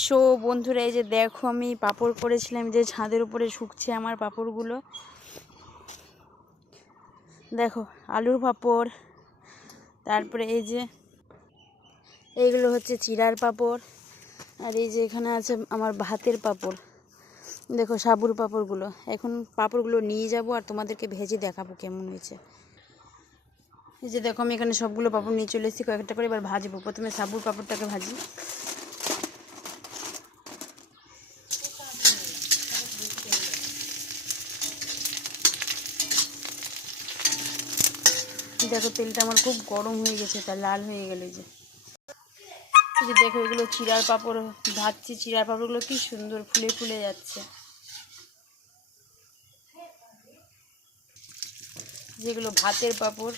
So বন্ধুরা, এই যে দেখো আমি পাঁপড় করেছিলাম, যে ছাদের উপরে শুকছে আমার পাঁপড়গুলো। দেখো আলুর পাঁপড়, তারপরে এই যে এইগুলো হচ্ছে চিড়ার পাঁপড়, আর এই যে এখানে আছে আমার ভাতের পাঁপড়। দেখো সাবুর পাঁপড়গুলো। এখন পাঁপড়গুলো নিয়ে যাব আর তোমাদেরকে ভেজে দেখাবো কেমন হয়েছে। এই যে দেখো আমি এখানে সবগুলো পাঁপড় নিয়ে চলে এসেছি, কয়েকটা করে এবার ভাজবো। প্রথমে সাবুর পাঁপড়টাকে ভাজি। দেখো তেলটা আমার খুব গরম হয়ে গেছে, তা লাল হয়ে গেল। এই যে দেখো এগুলো চিড়ার পাঁপড় ভাজছি। চিড়ার পাঁপড়গুলো কি সুন্দর ফুলে ফুলে যাচ্ছে। যেগুলো ভাতের পাঁপড়,